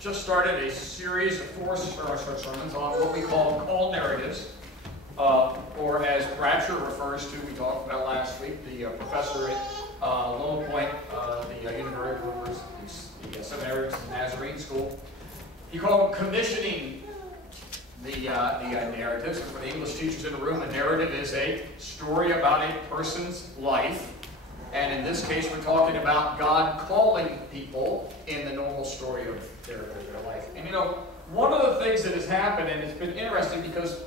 just started a series of 4 sermons on what we call call narratives, or as Bratcher refers to, we talked about last week, the professor at Lone Point, the seminary, the Nazarene School. He called them commissioning the narratives. For the English teachers in the room, a narrative is a story about a person's life. And in this case, we're talking about God calling people in the normal story of their life. And you know, one of the things that has happened, and it's been interesting because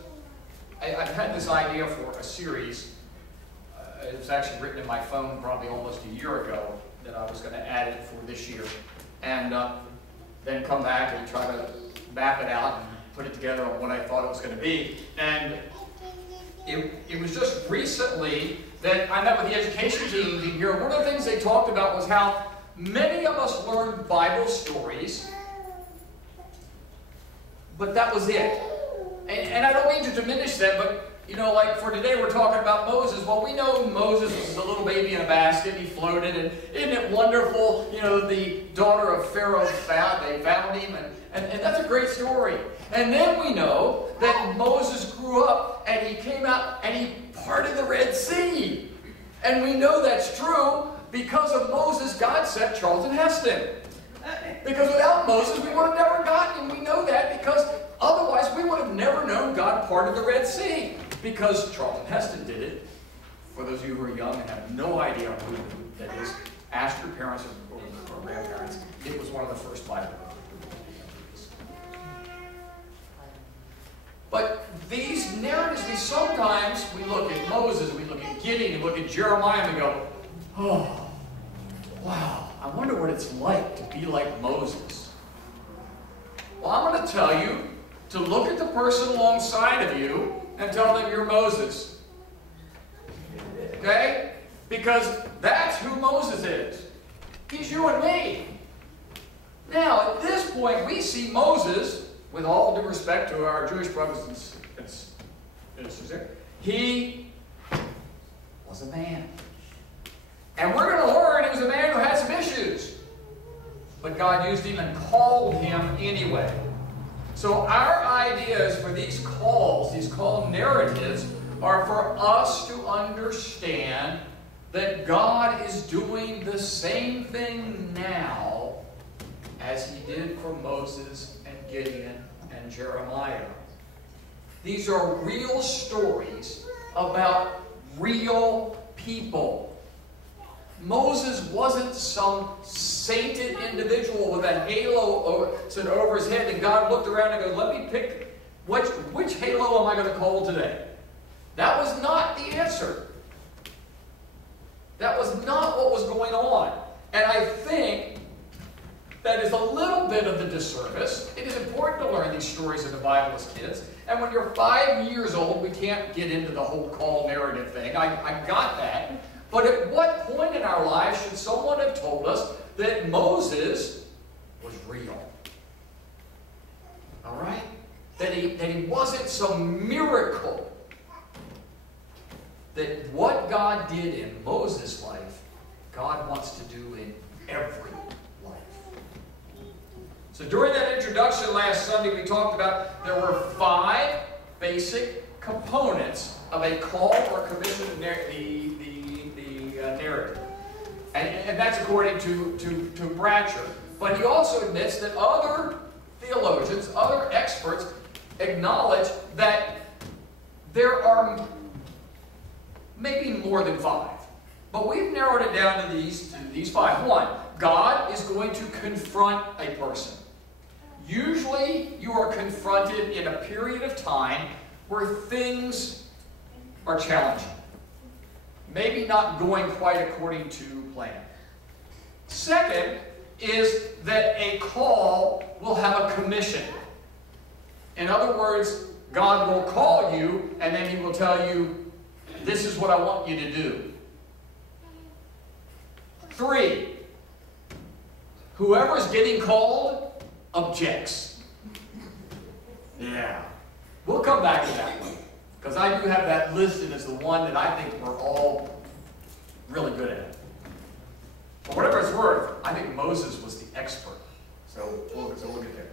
I've had this idea for a series. It was actually written in my phone probably almost a year ago that I was going to add it for this year. And then come back and try to map it out and put it together on what I thought it was going to be. And it was just recently that I met with the education team here. One of the things they talked about was how many of us learned Bible stories, but that was it. And I don't mean to diminish that, but you know, like for today we're talking about Moses. Well, we know Moses was a little baby in a basket. He floated, and isn't it wonderful? You know, the daughter of Pharaohs they found him, and that's a great story. And then we know that Moses grew up, and he came out, and he parted the Red Sea. And we know that's true because of Moses, God sent Charlton Heston. Because without Moses, we would have never gotten him. We know that because otherwise we would have never known God parted the Red Sea. Because Charlton Heston did it. For those of you who are young and have no idea who that is, ask your parents or grandparents. It was one of the first Bible books. But these narratives, sometimes we look at Moses, we look at Gideon, we look at Jeremiah, and we go, oh, wow, I wonder what it's like to be like Moses. Well, I'm going to tell you to look at the person alongside of you and tell them you're Moses. Okay? Because that's who Moses is. He's you and me. Now, at this point, we see Moses, with all due respect to our Jewish brothers and sisters there, he was a man. And we're going to learn he was a man who had some issues. But God used him and called him anyway. So our ideas for these calls, these call narratives, are for us to understand that God is doing the same thing now as he did for Moses and Gideon and Jeremiah. These are real stories about real people. Moses wasn't some sainted individual with a halo over his head, and God looked around and goes, let me pick which halo am I going to call today? That was not the answer. That was not what was going on. And I think that is a little bit of the disservice. It is important to learn these stories in the Bible as kids. And when you're 5 years old, we can't get into the whole call narrative thing. I got that. But at what point in our lives should someone have told us that Moses was real? All right? That he wasn't some miracle. That what God did in Moses' life, God wants to do in every life. So during that introduction last Sunday, we talked about there were 5 basic components of a call or commission narrative. And that's according to Bratcher. But he also admits that other theologians, other experts, acknowledge that there are maybe more than 5. But we've narrowed it down to these 5. 1, God is going to confront a person. Usually you are confronted in a period of time where things are challenging. Maybe not going quite according to plan. Second is that a call will have a commission. In other words, God will call you and then he will tell you, this is what I want you to do. 3, whoever's getting called objects. Yeah. We'll come back to that one. Because I do have that listed as the one that I think we're all really good at. For whatever it's worth, I think Moses was the expert. So we'll get there.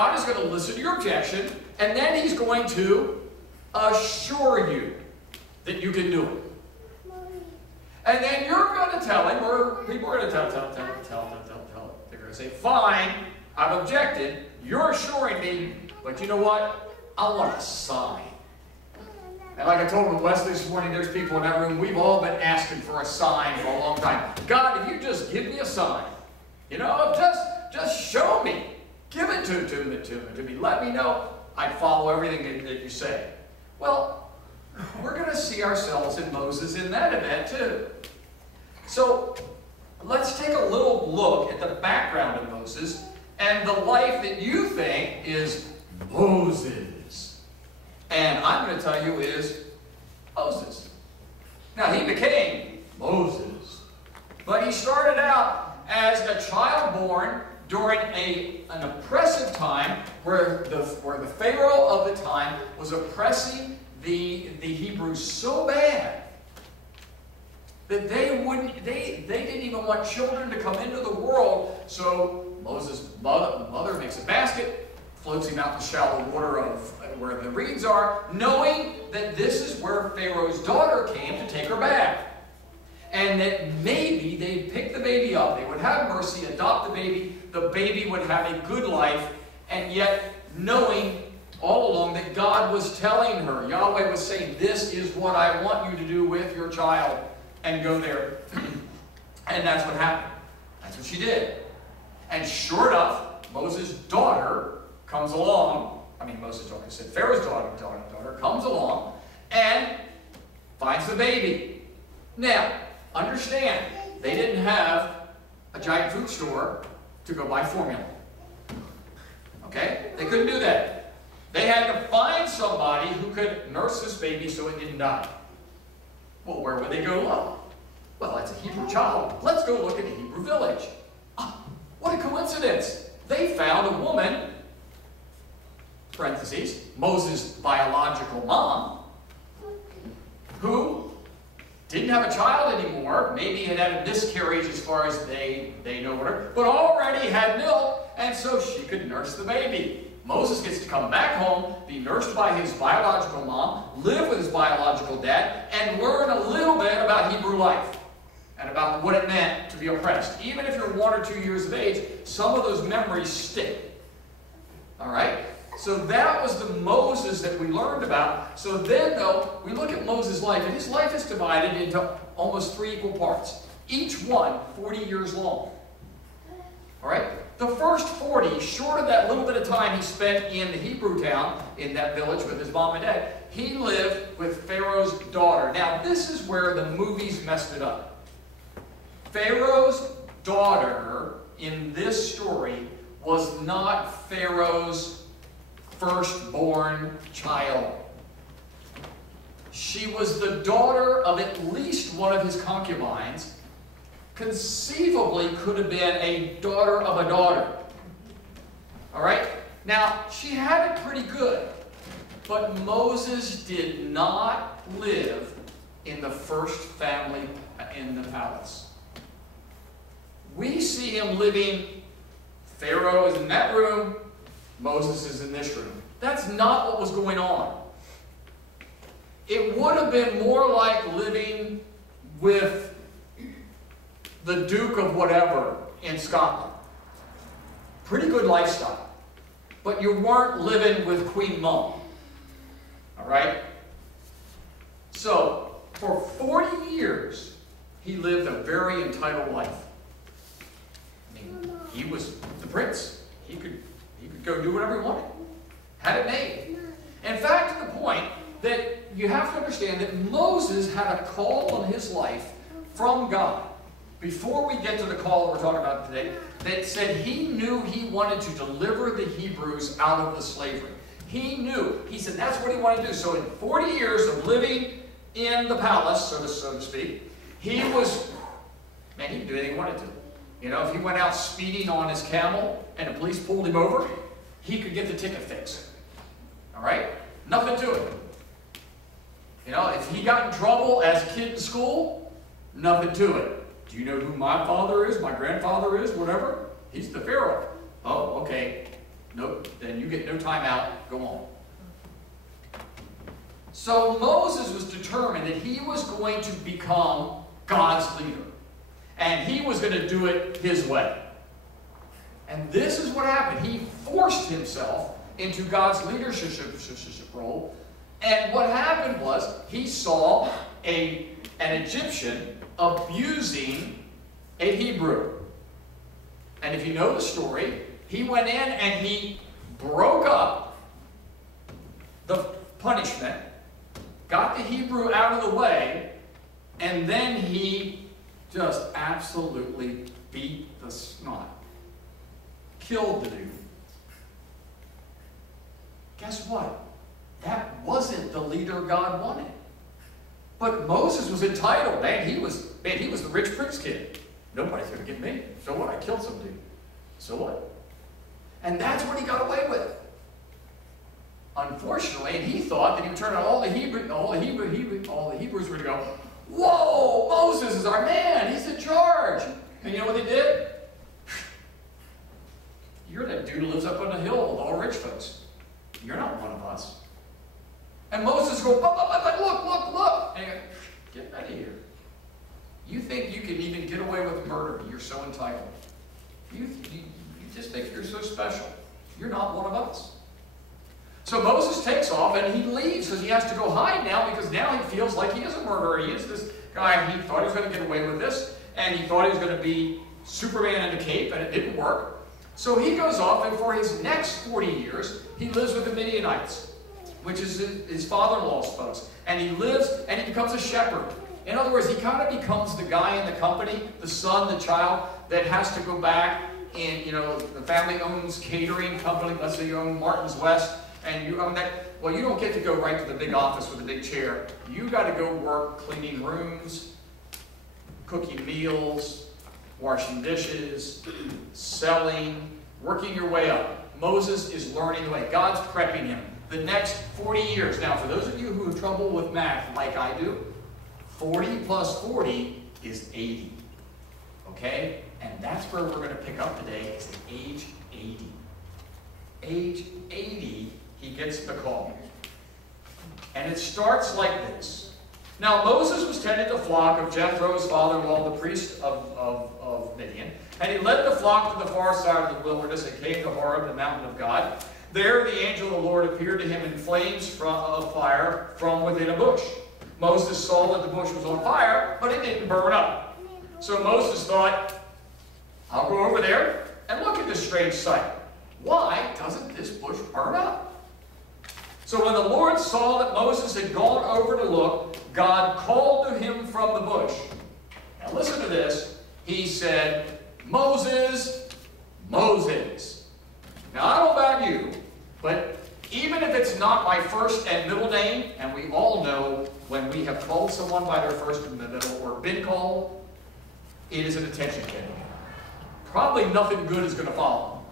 God is going to listen to your objection, and then he's going to assure you that you can do it. And then you're going to tell him, or people are going to tell him. They're going to say, fine, I've objected. You're assuring me, but you know what? I want a sign. And like I told him Wesley this morning, there's people in that room, we've all been asking for a sign for a long time. God, if you just give me a sign, you know, just show me. Give it to me. Let me know. I follow everything that you say. Well, we're going to see ourselves in Moses in that event too. So let's take a little look at the background of Moses and the life that you think is Moses. And I'm going to tell you is Moses. Now, he became Moses. But he started out as a child born during an oppressive time where the Pharaoh of the time was oppressing the Hebrews so bad that they didn't even want children to come into the world. So Moses' mother makes a basket, floats him out in the shallow water of where the reeds are, knowing that this is where Pharaoh's daughter came to take her bath. And that maybe they'd pick the baby up, they would have mercy, adopt the baby would have a good life, and yet knowing all along that God was telling her, Yahweh was saying, this is what I want you to do with your child, and go there. And that's what happened. That's what she did. And sure enough, Moses' daughter comes along. I mean, Moses' daughter, I said Pharaoh's daughter comes along and finds the baby. Now, understand, they didn't have a giant food store to go buy formula. Okay? They couldn't do that. They had to find somebody who could nurse this baby so it didn't die. Well, where would they go look? Well, it's a Hebrew child. Let's go look at a Hebrew village. Ah, what a coincidence. They found a woman, parentheses, Moses' biological mom, who didn't have a child anymore, maybe had had a miscarriage as far as they know whatever, but already had milk, and so she could nurse the baby. Moses gets to come back home, be nursed by his biological mom, live with his biological dad, and learn a little bit about Hebrew life and about what it meant to be oppressed. Even if you're 1 or 2 years of age, some of those memories stick. All right? So that was the Moses that we learned about. So then, though, we look at Moses' life, and his life is divided into almost 3 equal parts, each one 40 years long. All right? The first 40, short of that little bit of time he spent in the Hebrew town, in that village with his mom and dad, he lived with Pharaoh's daughter. Now, this is where the movies messed it up. Pharaoh's daughter in this story was not Pharaoh's firstborn child. She was the daughter of at least one of his concubines. Conceivably could have been a daughter of a daughter. All right? Now, she had it pretty good. But Moses did not live in the first family in the palace. We see him living, Pharaoh is in that room, Moses is in this room. That's not what was going on. It would have been more like living with the Duke of whatever in Scotland. Pretty good lifestyle. But you weren't living with Queen Mum. All right? So, for 40 years, he lived a very entitled life. I mean, he was the prince. He could go do whatever he wanted. Had it made. In fact, to the point that you have to understand that Moses had a call on his life from God. Before we get to the call that we're talking about today, that said he knew he wanted to deliver the Hebrews out of the slavery. He knew. He said that's what he wanted to do. So in 40 years of living in the palace, so to speak, he was, man, he could do anything he wanted to. You know, if he went out speeding on his camel and the police pulled him over, he could get the ticket fixed. All right? Nothing to it. You know, if he got in trouble as a kid in school, nothing to it. Do you know who my father is, my grandfather is, whatever? He's the Pharaoh. Oh, okay. Nope. and you get no time out, go on. So Moses was determined that he was going to become God's leader. And he was going to do it his way. And this is what happened. He forced himself into God's leadership role. And what happened was he saw an Egyptian abusing a Hebrew. And if you know the story, he went in and he broke up the punishment, got the Hebrew out of the way, and then he just absolutely beat the snot. Killed the dude. Guess what? That wasn't the leader God wanted. But Moses was entitled. Man, he was the rich prince kid. Nobody's going to get me. So what? I killed some dude. So what? And that's what he got away with. Unfortunately, and he thought that he would turn out all the Hebrews were to go, whoa, Moses is our man. He's in charge. And you know what they did? You're that dude who lives up on the hill with all rich folks. You're not one of us. And Moses goes, look. And he goes, get out of here. You think you can even get away with murder. You're so entitled. You just think you're so special. You're not one of us. So Moses takes off and he leaves because he has to go hide now, because now he feels like he is a murderer. He is this guy. He thought he was going to get away with this, and he thought he was going to be Superman in a cape, and it didn't work. So he goes off, and for his next 40 years, he lives with the Midianites, which is his father-in-law's folks. And he lives, and he becomes a shepherd. In other words, he kind of becomes the guy in the company, the son, the child, that has to go back and, the family owns catering company. Let's say you own Martin's West, and you own that. Well, you don't get to go right to the big office with a big chair. You got to go work cleaning rooms, cooking meals, washing dishes, selling, working your way up. Moses is learning the way. God's prepping him. The next 40 years. Now, for those of you who have trouble with math like I do, 40 plus 40 is 80. Okay? And that's where we're going to pick up today, is at age 80. Age 80, he gets the call. And it starts like this. Now, Moses was tending the flock of Jethro's father-in-law, the priest of Midian, and he led the flock to the far side of the wilderness and came to Horeb, the mountain of God. There the angel of the Lord appeared to him in flames of fire from within a bush. Moses saw that the bush was on fire, but it didn't burn up. So Moses thought, I'll go over there and look at this strange sight. Why doesn't this bush burn up? So when the Lord saw that Moses had gone over to look, God called to him from the bush. Now listen to this. He said, Moses, Moses. Now I don't know about you, but even if it's not my first and middle name, and we all know when we have called someone by their first and middle or been called, it is an attention getting. Probably nothing good is going to follow.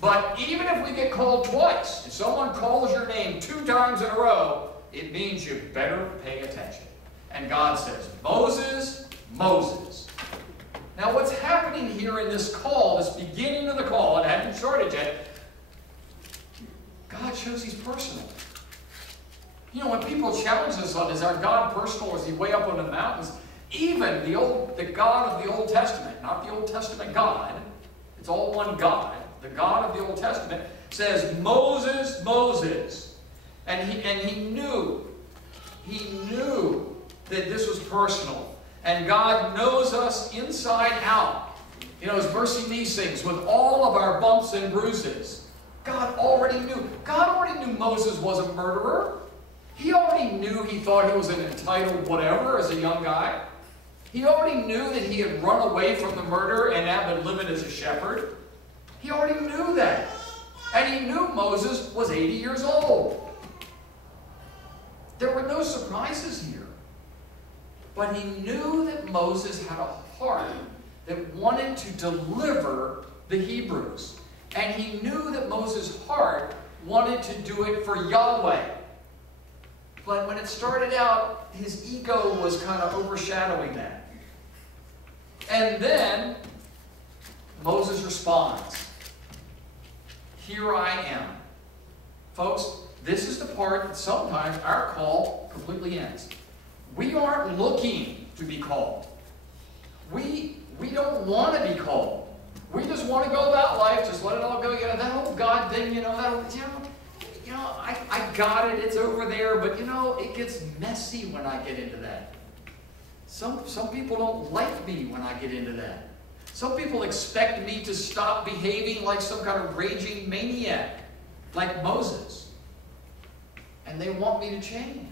But even if we get called twice, if someone calls your name 2 times in a row, it means you better pay attention. And God says, Moses, Moses. Now what's happening here in this call, this beginning of the call, it hadn't started yet, God shows he's personal. You know, when people challenge us on, is our God personal, or is he way up on the mountains? Even the God of the Old Testament, not the Old Testament God, it's all one God. The God of the Old Testament says, Moses, Moses. And he knew that this was personal. And God knows us inside out. You know, as Mercy Me sings, with all of our bumps and bruises. God already knew. God already knew Moses was a murderer. He already knew he thought he was an entitled whatever as a young guy. He already knew that he had run away from the murder and had been living as a shepherd. He already knew that. And he knew Moses was 80 years old. There were no surprises here. But he knew that Moses had a heart that wanted to deliver the Hebrews. And he knew that Moses' heart wanted to do it for Yahweh. But when it started out, his ego was kind of overshadowing that. And then Moses responds. here I am. Folks, this is the part that sometimes our call completely ends. We aren't looking to be called. We don't want to be called. We just want to go about life, just let it all go. That whole God thing, I got it, it's over there, but it gets messy when I get into that. Some people don't like me when I get into that. Some people expect me to stop behaving like some kind of raging maniac, like Moses. And they want me to change.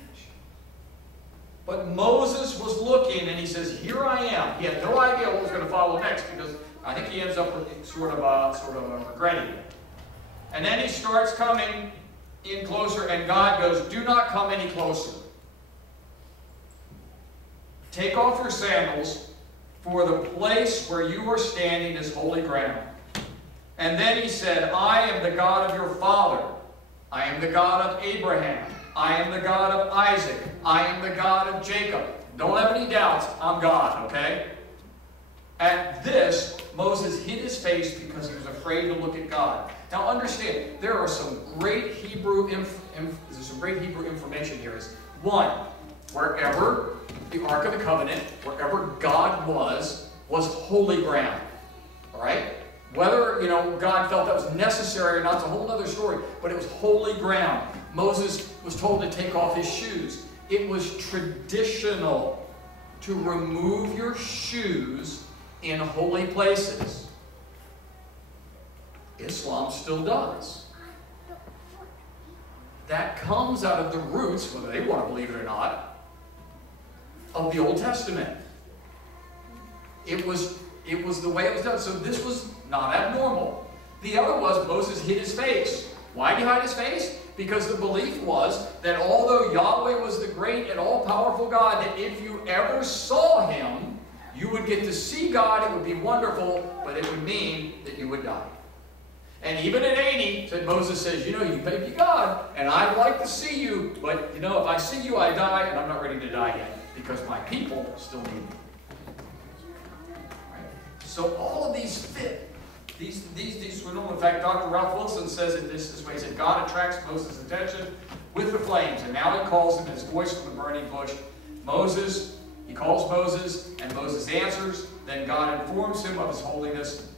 But Moses was looking, and he says, here I am. He had no idea what was going to follow next, because I think he ends up sort of regretting it. And then he starts coming in closer, and God goes, do not come any closer. Take off your sandals, for the place where you are standing is holy ground. And then he said, I am the God of your father. I am the God of Abraham. I am the God of Isaac. I am the God of Jacob. Don't have any doubts. I'm God, okay? At this, Moses hid his face because he was afraid to look at God. Now understand, there are some great Hebrew information here. One, wherever the Ark of the Covenant, wherever God was holy ground. All right? Whether, God felt that was necessary or not, it's a whole other story. But it was holy ground. Moses was told to take off his shoes. It was traditional to remove your shoes in holy places. Islam still does. That comes out of the roots, whether they want to believe it or not, of the Old Testament. It was the way it was done. So this was not abnormal. The other was Moses hid his face. Why did he hide his face? Because the belief was that although Yahweh was the great and all-powerful God, that if you ever saw him, you would get to see God, it would be wonderful, but it would mean that you would die. And even at 80, Moses says, you may be God, and I'd like to see you, but if I see you, I die, and I'm not ready to die yet, because my people still need me. Right? So all of these fit. These in fact, Dr. Ralph Wilson says it this way. He said, God attracts Moses' attention with the flames, and now he calls him his voice from the burning bush. He calls Moses, and Moses answers. Then God informs him of his holiness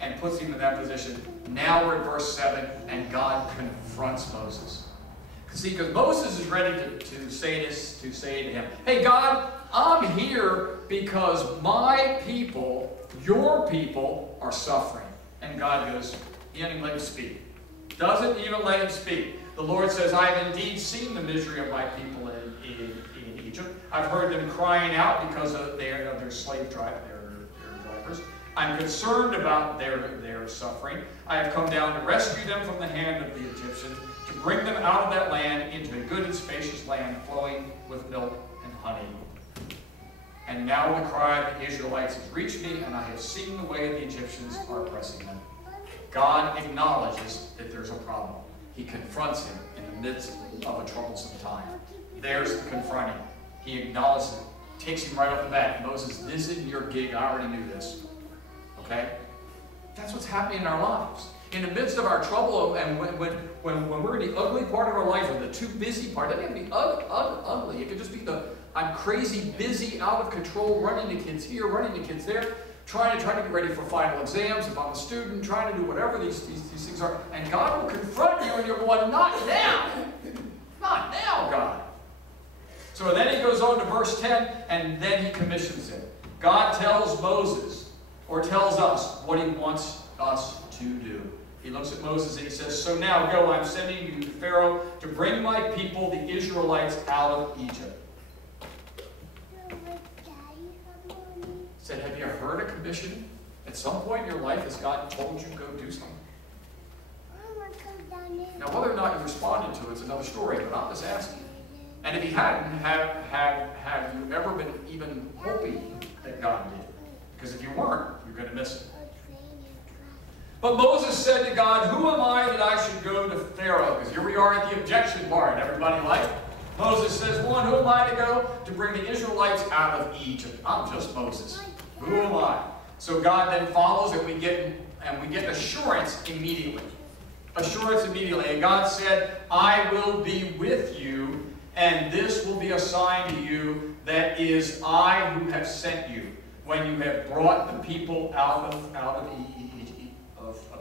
and puts him in that position. Now we're at verse 7, and God confronts Moses. See, because Moses is ready to say to him, hey God, I'm here because my people, your people, are suffering. And God goes, he doesn't even let him speak. Doesn't even let him speak. The Lord says, I have indeed seen the misery of my people in Egypt. I've heard them crying out because of their slave drivers. I'm concerned about their suffering. I have come down to rescue them from the hand of the Egyptians, to bring them out of that land into a good and spacious land flowing with milk and honey. And now the cry of the Israelites has reached me, and I have seen the way the Egyptians are oppressing them. God acknowledges that there's a problem. He confronts him in the midst of a troublesome time. There's the confronting. He acknowledges it, takes him right off the bat. Moses, this isn't your gig. I already knew this. Okay? That's what's happening in our lives. In the midst of our trouble, and when we're in the ugly part of our life, or the too busy part, it doesn't have to be ugly. It could just be I'm crazy, busy, out of control, running the kids here, running the kids there, trying to get ready for final exams, if I'm a student, trying to do whatever these things are. And God will confront you, and you're going, not now. Not now, God. So then he goes on to verse 10, and then he commissions him. God tells Moses, or tells us, what he wants us to do. He looks at Moses and he says, so now go, I'm sending you to Pharaoh to bring my people, the Israelites, out of Egypt. Said, have you heard a commission? At some point in your life, has God told you to go do something? Now, whether or not you responded to it is another story, but I'm just asking. And if he hadn't, have you ever been even hoping that God did? Because if you weren't, you're going to miss it. But Moses said to God, who am I that I should go to Pharaoh? Because here we are at the objection part. Everybody like? Moses says, one, who am I to go to bring the Israelites out of Egypt? I'm just Moses. Who am I? So God then follows, and we get assurance immediately. assurance immediately. And God said, I will be with you, and this will be a sign to you that is I who have sent you. When you have brought the people out of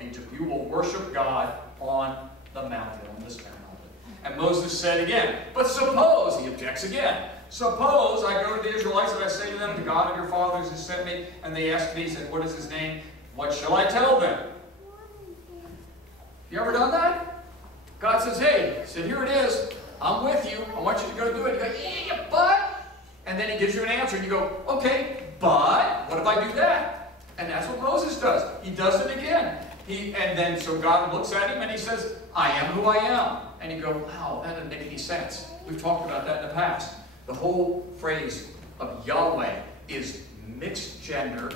Egypt, you will worship God on the mountain, on this mountain. And Moses said again, but suppose, he objects again, suppose I go to the Israelites and I say to them, the God of your fathers has sent me, and they ask me, he said, what is his name? What shall I tell them? You ever done that? God says, hey, he said, here it is. I'm with you. I want you to go do it. You go, yeah, but. And then he gives you an answer, and you go, okay, but what if I do that? And that's what Moses does. He does it again. And then so God looks at him and he says, I am who I am. And you go, wow, that doesn't make any sense. We've talked about that in the past. The whole phrase of Yahweh is mixed gender,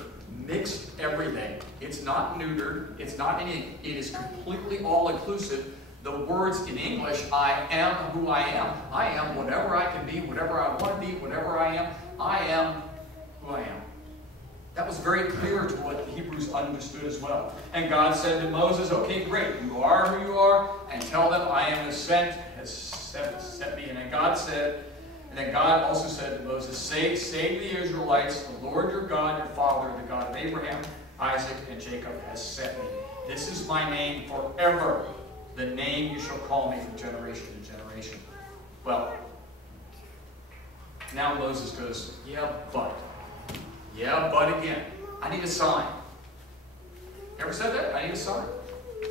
mixed everything. It's not neutered. It's not any. It is completely all-inclusive. The words in English, I am who I am. I am whatever I can be, whatever I want to be, whatever I am. I am who I am. That was very clear to what the Hebrews understood as well. And God said to Moses, okay, great, you are who you are, and tell them I am sent me. And then God said, and then God also said to Moses, say to the Israelites, the Lord your God, your Father, the God of Abraham, Isaac, and Jacob has sent me. This is my name forever, the name you shall call me from generation to generation. Well, now Moses goes, yeah, but again, I need a sign. Ever said that? I need a sign.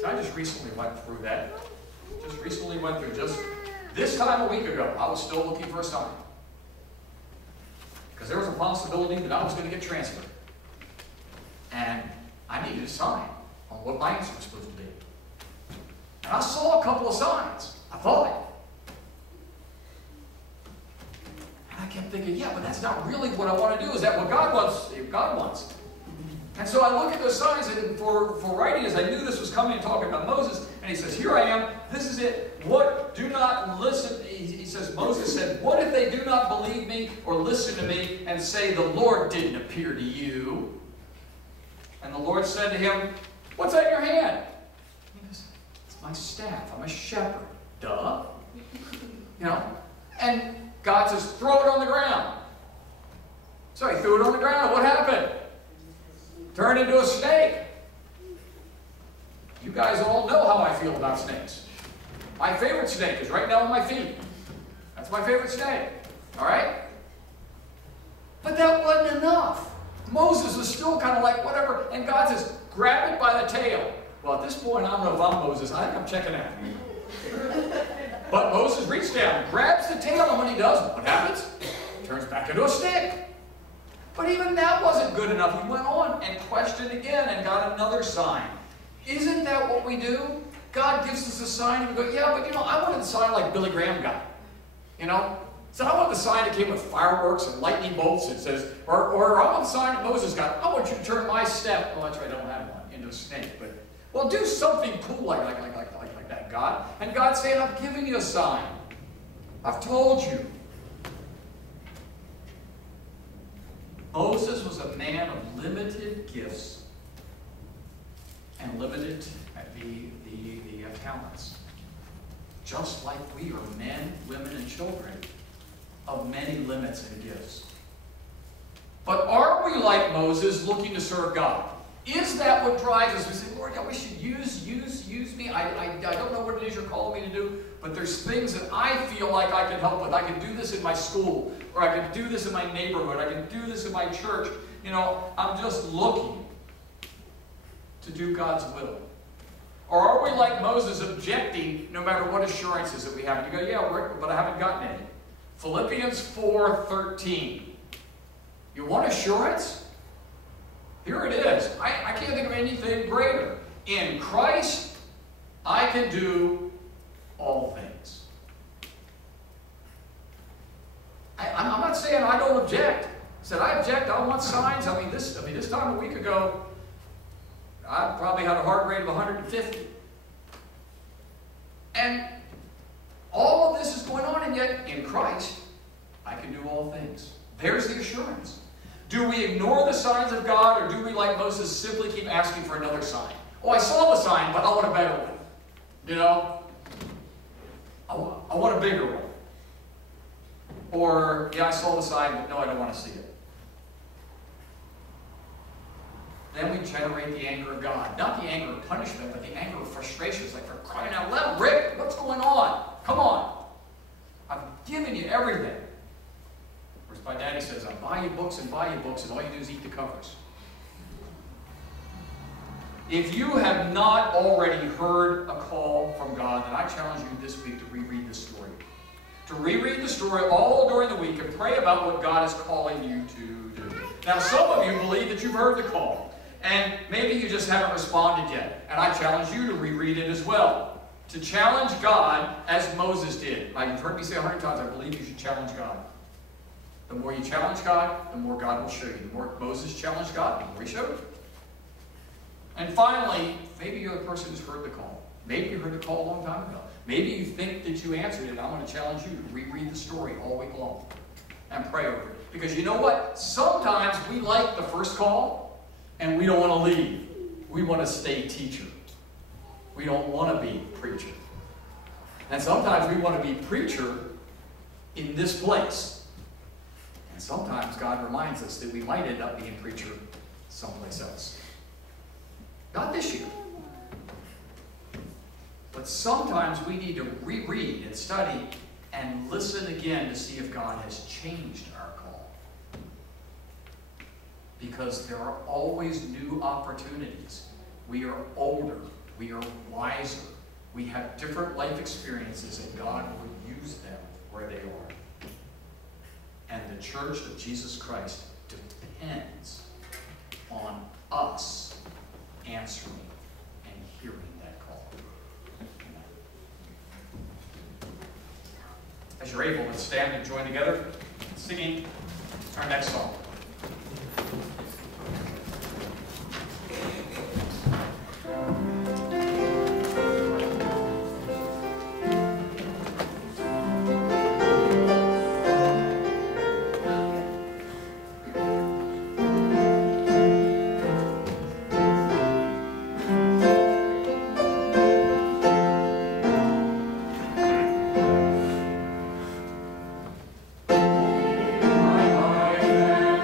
So I just recently went through that. Just this time a week ago, I was still looking for a sign. Because there was a possibility that I was going to get transferred. And I needed a sign on what my answer was supposed to be. And I saw a couple of signs. I thought. And I kept thinking, yeah, but that's not really what I want to do. Is that what God wants? And so I look at those signs, and for writing as I knew this was coming and talking about Moses, and he says, here I am, this is it. What, do not listen, he says, Moses said, what if they do not believe me or listen to me and say, the Lord didn't appear to you? And the Lord said to him, what's that in your hand? He goes, it's my staff, I'm a shepherd. Duh. You know, and God says, throw it on the ground. So he threw it on the ground. What happened? Turned into a snake. You guys all know how I feel about snakes. My favorite snake is right now on my feet. That's my favorite snake. All right? But that wasn't enough. Moses was still kind of like, whatever. And God says, grab it by the tail. Well, at this point, I don't know if I'm Moses. I think I'm checking out. But Moses reached down, grabs the tail, and when he does, what happens? It turns back into a stick. But even that wasn't good enough. He went on and questioned again and got another sign. Isn't that what we do? God gives us a sign and we go, yeah, but you know, I wanted a sign like Billy Graham got. You know? So I want the sign that came with fireworks and lightning bolts that says, or I want the sign that Moses got. I want you to turn my staff, oh, that's right, I don't have one, into a snake. But, well, do something cool like that, God. And God's saying, I've given you a sign. I've told you. Moses was a man of limited gifts and limited the talents. Just like we are men, women, and children of many limits and gifts. But are we like Moses looking to serve God? Is that what drives us? We say, Lord, I wish you'd use me. I don't know what it is you're calling me to do, but there's things that I feel like I can help with. I can do this in my school, or I can do this in my neighborhood. I can do this in my church. You know, I'm just looking to do God's will. Or are we like Moses, objecting no matter what assurances that we have? And you go, yeah, but I haven't gotten any. Philippians 4:13. You want assurance? Here it is. I can't think of anything greater. In Christ, I can do all things. I'm not saying I don't object. I said, I object. I want signs. I mean, this time a week ago, I probably had a heart rate of 150. And all of this is going on, and yet in Christ, I can do all things. There's the assurance. Do we ignore the signs of God, or do we, like Moses, simply keep asking for another sign? Oh, I saw the sign, but I want a better one. You know, I want a bigger one. Or, yeah, I saw the sign, but no, I don't want to see it. Then we generate the anger of God. Not the anger of punishment, but the anger of frustration. It's like, for crying out loud, Rick, what's going on? Come on. I've given you everything. Whereas my daddy says, I buy you books, and all you do is eat the covers. If you have not already heard a call from God, then I challenge you this week to reread the story. To reread the story all during the week and pray about what God is calling you to do. Now, some of you believe that you've heard the call, and maybe you just haven't responded yet. And I challenge you to reread it as well. To challenge God as Moses did. You've heard me say 100 times, I believe you should challenge God. The more you challenge God, the more God will show you. The more Moses challenged God, the more he showed. And finally, maybe you're the person who's heard the call. Maybe you heard the call a long time ago. Maybe you think that you answered it. I want to challenge you to reread the story all week long and pray over it. Because you know what? Sometimes we like the first call and we don't want to leave. We want to stay teacher. We don't want to be preacher. And sometimes we want to be preacher in this place. And sometimes God reminds us that we might end up being preacher someplace else. Not this year. But sometimes we need to reread and study and listen again to see if God has changed our call. Because there are always new opportunities. We are older. We are wiser. We have different life experiences, and God will use them where they are. And the Church of Jesus Christ depends on us answering and hearing that call. As you're able, let's stand and join together, singing our next song. My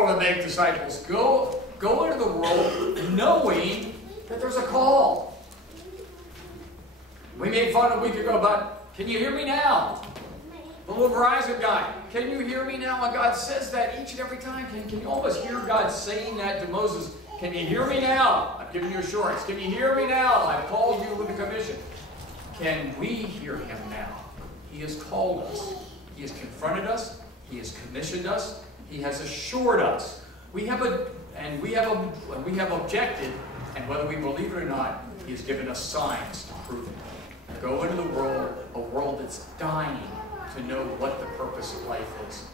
go and make disciples. Go into the world knowing that there's a call. We made fun a week ago about, can you hear me now? The little Verizon guy. Can you hear me now? And God says that each and every time. Can you almost hear God saying that to Moses? Can you hear me now? I've given you assurance. Can you hear me now? I've called you with a commission. Can we hear him now? He has called us. He has confronted us. He has commissioned us. He has assured us. We have objected, and whether we believe it or not, he has given us signs to prove it. Go into the world, a world that's dying to know what the purpose of life is.